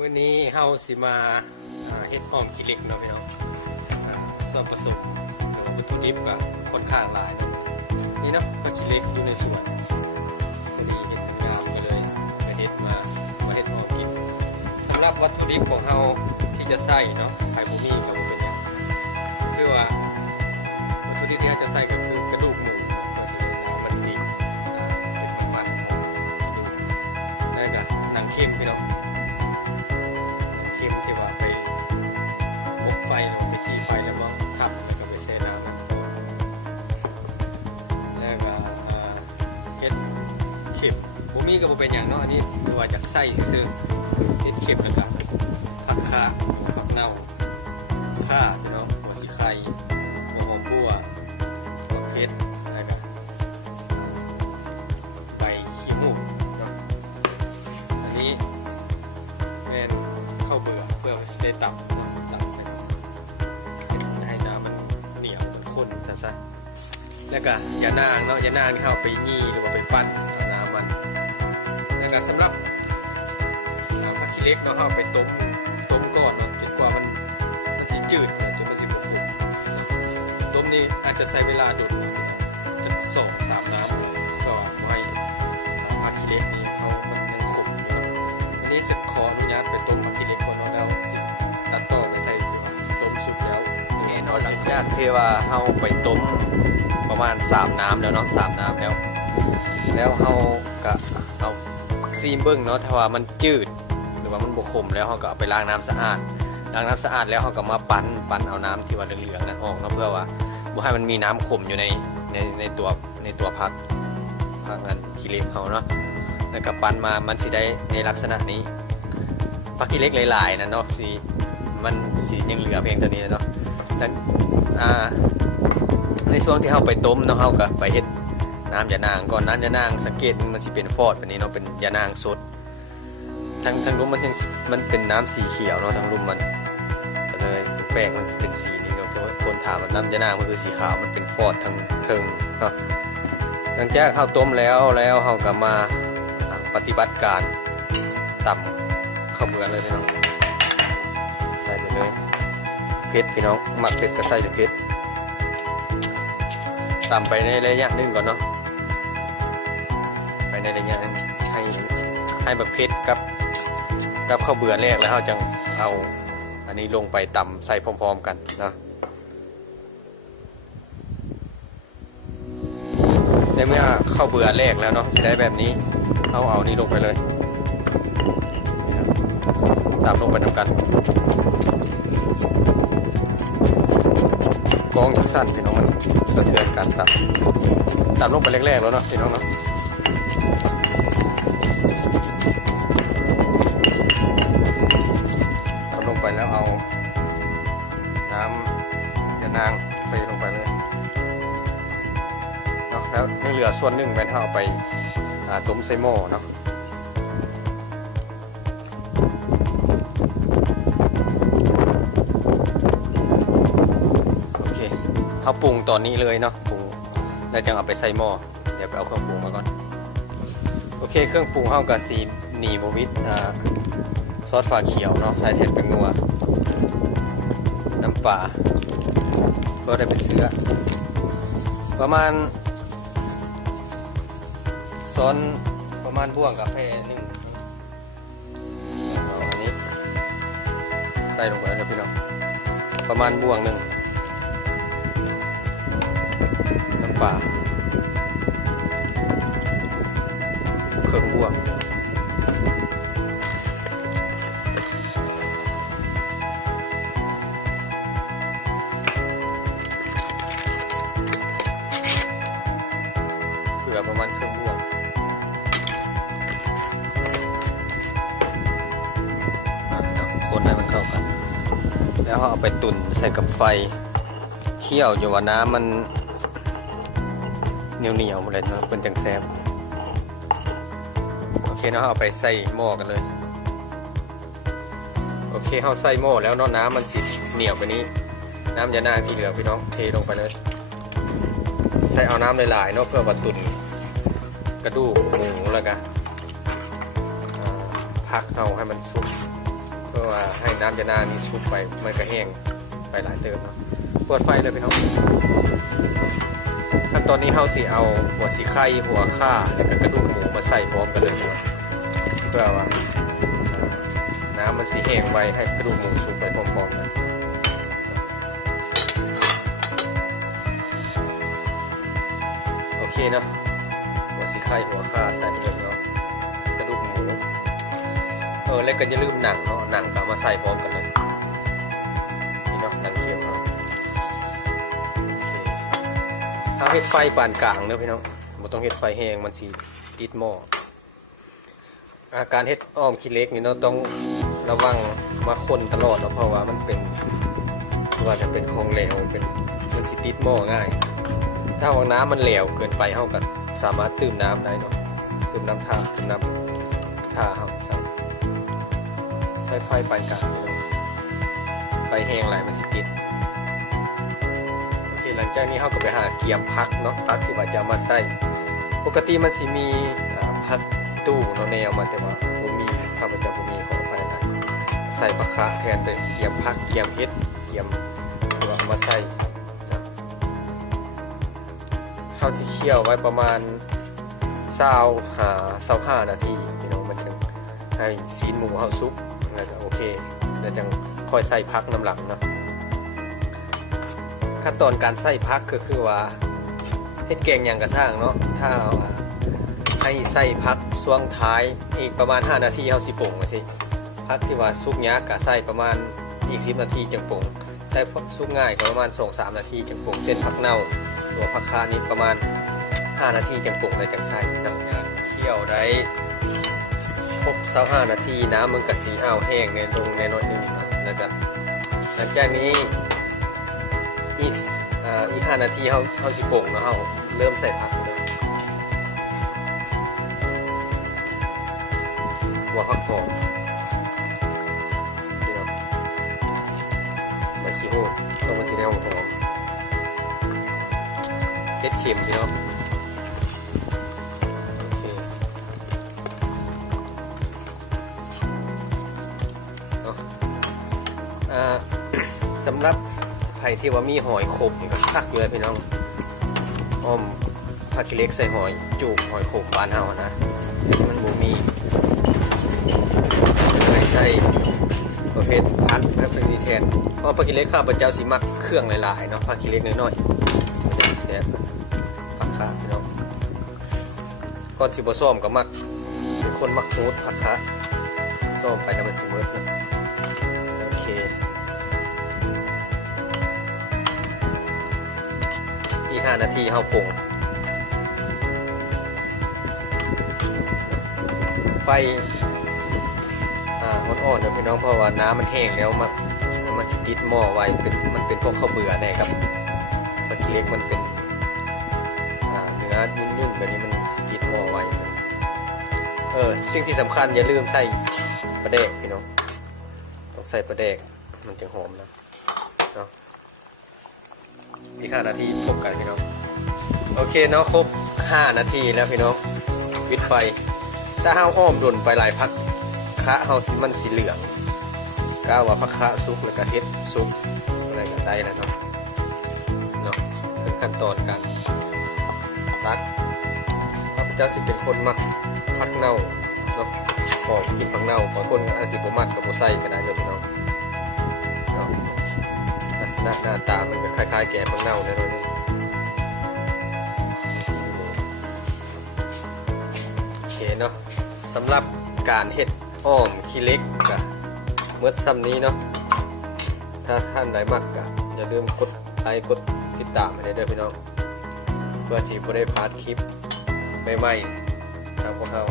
มื้อนี้เฮาสิมาเฮ็ดอ้อมขี้เหล็กเนาะพี่น้องส่วนผสมหรือว่าวัตถุดิบก็ค่อนข้างหลายนี่เนาะก็ขี้เหล็กอยู่ในสวนพอดีเฮ็ดงามไปเลยไปเฮ็ดมาเฮ็ดอ้อมกินสำหรับวัตถุดิบของเฮาที่จะใส่เนาะไข่บ่มีก็บ่เป็นหยังคือว่าวัตถุดิบที่เฮาจะใส่ก็คือกระดูกหมูก็สิได้น้ำมันสีเป็นมันแล้วก็หนังเค็มพี่น้องเค็มที่ว่าไปบกไฟลงไปที่ไฟแล้วก็ทำแล้วก็ไปใส่น้ำมันแล้วก็เฮ็ดเข็มบ่มีก็บ่เป็นอย่างเนาะอันนี้คือว่าจากไส้ซื่อๆเฮ็ดเข็มแล้วก็ผักข่าผักเน่าข่าพี่น้องหัวสีไข่หัวหอมบัวผักเพชรแล้วก็ใบขี้มูกเนาะอันนี้เป็นข้าวเบื่อเพื่อได้ตับใส่ให้น้ำมันเหนียวมันข้นซะแล้วก็ยานางเนาะยานางที่เข้าไปยี่หรือว่าไปปั้นน้ำมันแล้วก็สำหรับผักขี้เหล็กเราเข้าไปต้มก่อนเนาะจนกว่ามันสิจืดจนมันสิบุกต้มนี่อาจจะใช้เวลาดุจะ2-3 น้ำก็ให้ผักขี้เหล็กนี่มันยังขมอยู่นะอันนี้จะขออนุญาตไปต้มผักขี้เหล็กก่อนเนาะแล้วตัดต่อไปใส่ต้มสุกแล้วแน่นอนหลังจากที่ว่าเฮาไปต้มประมาณ3 น้ำแล้วเนาะ3 น้ำแล้วเฮาก็เอาซีมเบิ้งเนาะถ้าว่ามันจืดหรือว่ามันบกขมแล้วเฮาก็เอาไปล้างน้ำสะอาดแล้วเฮาก็มาปั่นเอาน้ำที่ว่าเหลืองๆนั้นออกเนาะเพื่อว่าบ่ให้มันมีน้ำขมอยู่ในตัวผักอันขี้เหล็กเขาเนาะแล้วก็ปั่นมามันสิได้ในลักษณะนี้ผักขี้เหล็กหลายๆนะเนาะมันสิยังเหลือเพียงเท่านี้เนาะนั้นในช่วงที่เฮาไปต้มเนาะเฮาก็ไปเฮ็ดน้ำยานางก่อนน้ำยานางสังเกตมันสิเป็นฟอดแบบนี้เนาะเป็นยานางสดทั้งรุ่มมันเป็นน้ำสีเขียวเนาะทั้งรุ่มมันก็เลยแป้งมันเป็นสีนี้เนาะคนถามว่าน้ำยานางมันคือสีขาวมันเป็นฟอดทั้งเทิงเนาะหลังจากเฮาต้มแล้วเฮาก็มาปฏิบัติการตำข้าวเบื่อเลยพี่น้องใส่ไปเลยเผ็ดพี่น้องหมักเผ็ดก็ใส่แต่เผ็ดตำไปในระยะหนึ่งก่อนเนาะไปในระยะนึงให้แบบเผ็ดกับข้าวเบื่อแรกแล้วเราจะเอาอันนี้ลงไปตำใส่พร้อมๆกันนะในเมื่อข้าวเบื่อแรกแล้วเนาะจะได้แบบนี้เอานี่ลงไปเลยตามลงไปทำกันกองอย่างสั้นพี่น้องมันสะเทือนการตามลงไปแรกๆแล้วเนาะพี่น้องเนาะลงไปแล้วเอาน้ำยานางไปลงไปเลยเนาะแล้วยังเหลือส่วนหนึ่งไปเอาไปต้มไซโม่เนาะโอเคเขาปรุงตอนนี้เลยเนาะปรุงแล้วจะเอาไปใส่หม้อเดี๋ยวไปเอาเครื่องปรุงมาก่อนโอเคเครื่องปรุงเข้ากับซีนีโบวิทซอสฝาเขียวเนาะใส่แทนเป็นนัวน้ำปลาก็ได้เป็นเสื้อประมาณซ้อนประมาณบ่วงกาแฟ1เอาอันนี้ใส่ลงไปแล้วพี่น้องประมาณบ่วง1น้ำปลาเครื่องบ่วงประมาณครึ่งบวงคนให้มันเข้ากันแล้วเอาไปตุ๋นใส่กับไฟเคี่ยวอยู่ว่าน้ำมันเหนียวๆหมดเลยมันเป็นจังแซ่บโอเคเนาะเอาไปใส่หม้อกันเลยโอเคเอาใส่หม้อแล้วเนาะน้ำมันสีเหนียวไปนี้น้ำยานางที่เหลือพี่น้องเทลงไปเลยใส่เอาน้ำหลายๆเนาะเพื่อว่าตุ๋นกระดูกหมูแล้วก็พักเอาให้มันสุก ให้น้ำจะนานี่ชุบไปมันก็แห้งไปหลายเติมเนาะเปิดไฟเลยพี่น้องขั้นตอนนี้เฮาสิเอาหัวสีไข่หัวข่าแล้วก็กระดูกหมูมาใส่พร้อมกันเลยเพื่อว่าน้ำมันสีแห้งไว้ให้กระดูกหมูชุบไปพร้อมๆกันโอเคเนาะหัวสีไข่หัวข่าใส่ไปเลยเนาะกระดูกหมูแล้วก็อย่าลืมหนังเนาะหนังก็มาใส่พร้อมกันเลยนี่เนาะหนังเค็มเนาะถ้าเฮ็ดไฟปานกลางเนาะพี่น้องบ่ต้องเฮ็ดไฟแห้งมันสิติดหม้ออาการเฮ็ดอ้อมขี้เหล็กนี่เราต้องระวังมาคนตลอดเนาะเพราะว่ามันเป็นว่าจะเป็นของเหลวเป็นมันสิติดหม้อง่ายถ้าว่าน้ำมันเหลวเกินไปเฮาก็สามารถตื่มน้ำได้เนาะตื่มน้ำท่าตื่มน้ำท่าเฮาใช้ไฟปานกลางนี่เนาะไฟแห้งหลายมันสิติดโอเคหลังจากนี้เฮาก็ไปหาเกี๊ยมผักเนาะผักที่ว่าจะมาใส่ปกติมันสิมีผักตู้เนาะแนวมาแต่ว่าบ่มีข้าพเจ้าบ่มีขออภัยนะใส่ปลาคะแทนแต่เกี๊ยมผักเกี๊ยมเห็ดเกี๊ยมตัวเอามาใส่นะเฮาสิเคี่ยวไว้ประมาณ25นาทีพี่น้องมันจะให้ซีนหมูเฮาสุกแล้วก็โอเคแล้วจังค่อยใส่ผักน้ำหลังเนาะขั้นตอนการใส่ผักก็คือว่าเฮ็ดแกงหยังก็สร้างเนาะถ้าให้ใส่ผักช่วงท้ายอีกประมาณ5นาทีเฮาสิปรุงว่าสิผักที่ว่าสุกยากก็ใส่ประมาณอีก10นาทีจังปรุงใส่สุกง่ายก็ประมาณ 2-3 นาทีจังปรุงเช่นผักเน่าตัวผักคานี่ประมาณ5นาทีจังปรุงได้จังใส่น้ำเคี่ยวได้ครบ25นาทีน้ำมันก็สีอ้าวแห้งในตรงในน้อยนึงแล้วก็หลังจากนี้อีก5นาทีเฮาสิปรุงเนาะเฮาเริ่มใส่ผักเลยหัวผักหอมนี่เนาะใบขี้โหดต้องมันสิได้หอมเฮ็ดเข็มพี่เนาะโอเคเนาะสำหรับไผ่ที่ว่ามีหอยขบนี่ก็คักอยู่เลยพี่น้องอ้อมผักขี้เหล็กใส่หอยจูบหอยขบบ้านเฮานะมันบ่มีใส่ประเภทผักแบบนี้แทนเพราะผักขี้เหล็กข้าพเจ้าสิมักเครื่องหลายๆเนาะผักขี้เหล็กน้อยๆมันจะแซ่บผักขาพี่น้องก่อนสิบ่ซ้อมก็มักเป็นคนมักโคตรผักขาซ้อมไปแล้วมันสิเมิดนะโอเคอีก5นาทีเฮาปรุงไฟอ่อนๆเดี๋ยวพี่น้องเพราะว่าน้ำมันแห้งแล้วมันสิติดหม้อไว้มันเป็นพวกข้าวเบื่อแน่ครับผักขี้เหล็กมันเป็นเนื้อนุ่นๆแบบนี้มันสิติดหม้อไว้สิ่งที่สำคัญอย่าลืมใส่ปลาแดกพี่น้องต้องใส่ปลาแดกมันจะหอมนะเนาะอีก5นาทีพบกันพี่น้องโอเคเนาะครบ5นาทีแล้วพี่น้องปิดไฟถ้าห้าวอ้อมดนไปหลายพักคะเฮาสิมันสีเหลืองก้าวว่าพักคะซุกแล้วก็เฮ็ดซุกอะไรกันได้แล้วเนาะเป็นขั้นตอนการตักพระเจ้าสิเป็นคนมักผักเน่าเนาะพอกินผักเน่าบางคนอาจสิบ่มักกับบ่ใส่ก็ได้เลยพี่น้องเนาะลักษณะหน้าตามันก็คล้ายๆแกะผักเน่าเลยนี่โอเคเนาะสำหรับการเฮ็ดอ้อมขี้เหล็กกะเมื่อซ้ำนี้เนาะถ้าท่านใดมักกะอย่าลืมกดไลค์กดติดตามให้ได้ด้วยพี่น้องเพื่อสิบ่ได้พลาดคลิปใหม่ๆทางพวกเรา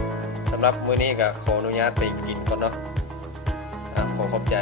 สำหรับมื้อนี้ก็ขออนุญาตไปกินก่อนเนาะขอขอบใจ